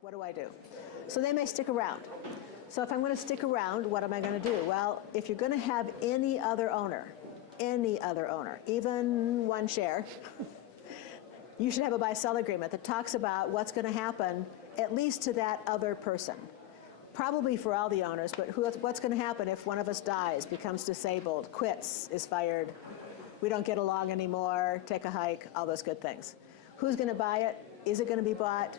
What do I do? So they may stick around. So if I'm going to stick around, what am I going to do? Well, if you're going to have any other owner, even one share, you should have a buy-sell agreement that talks about what's going to happen, at least to that other person. Probably for all the owners, but what's going to happen if one of us dies, becomes disabled, quits, is fired, we don't get along anymore, take a hike, all those good things. Who's going to buy it? Is it going to be bought?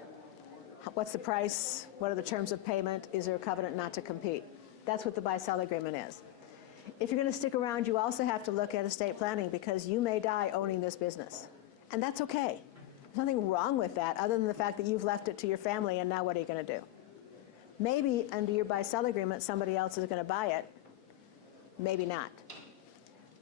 What's the price? What are the terms of payment? Is there a covenant not to compete? That's what the buy-sell agreement is. If you're going to stick around, you also have to look at estate planning, because you may die owning this business. And that's okay. There's nothing wrong with that other than the fact that you've left it to your family, and now what are you going to do? Maybe under your buy-sell agreement somebody else is going to buy it. Maybe not.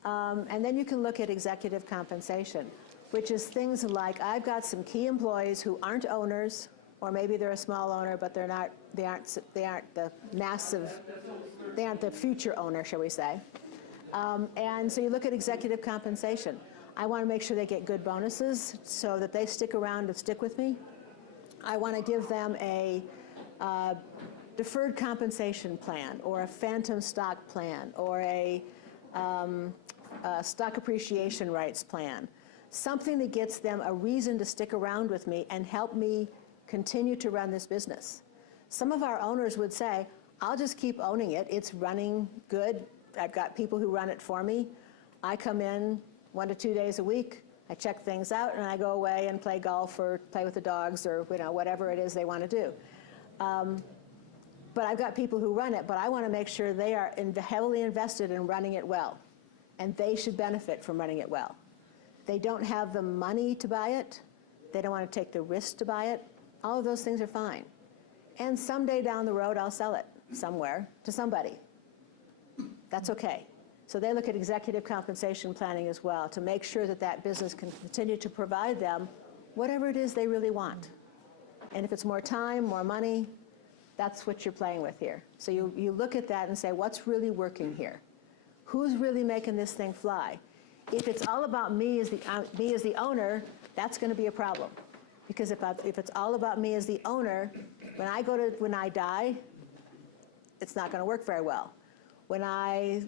And then you can look at executive compensation, which is things like, I've got some key employees who aren't owners, or maybe they're a small owner, but they aren't the massive, they aren't the future owner, shall we say. And so you look at executive compensation. I want to make sure they get good bonuses so that they stick around and stick with me. I want to give them a deferred compensation plan, or a phantom stock plan, or a stock appreciation rights plan. Something that gets them a reason to stick around with me and help me continue to run this business. Some of our owners would say, I'll just keep owning it. It's running good. I've got people who run it for me. I come in 1 to 2 days a week. I check things out, and I go away and play golf or play with the dogs, or whatever it is they want to do. But I've got people who run it, but I want to make sure they are heavily invested in running it well. And they should benefit from running it well. They don't have the money to buy it. They don't want to take the risk to buy it. All of those things are fine. And someday down the road, I'll sell it somewhere to somebody. That's okay. So they look at executive compensation planning as well, to make sure that that business can continue to provide them whatever it is they really want. And if it's more time, more money, that's what you're playing with here. So you look at that and say, what's really working here? Who's really making this thing fly? If it's all about me as the owner, that's going to be a problem. Because if it's all about me as the owner, when I die, it's not going to work very well. When I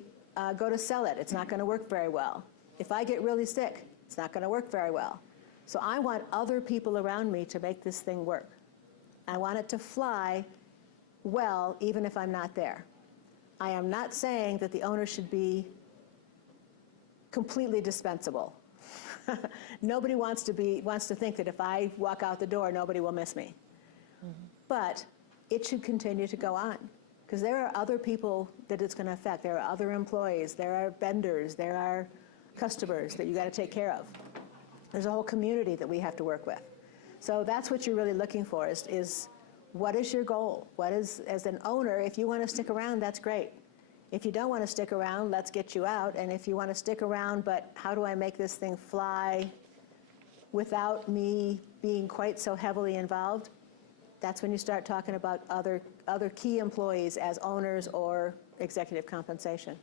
go to sell it, it's not going to work very well. If I get really sick, it's not going to work very well. So I want other people around me to make this thing work. I want it to fly well, even if I'm not there. I am not saying that the owner should be completely dispensable. Nobody wants to think that if I walk out the door, nobody will miss me. Mm-hmm. But it should continue to go on, because there are other people that it's going to affect. There are other employees, there are vendors, there are customers that you got to take care of. There's a whole community that we have to work with. So that's what you're really looking for, is what is your goal? What is, as an owner, if you want to stick around, that's great. If you don't want to stick around, let's get you out. And if you want to stick around, but how do I make this thing fly without me being quite so heavily involved? That's when you start talking about other key employees as owners or executive compensation.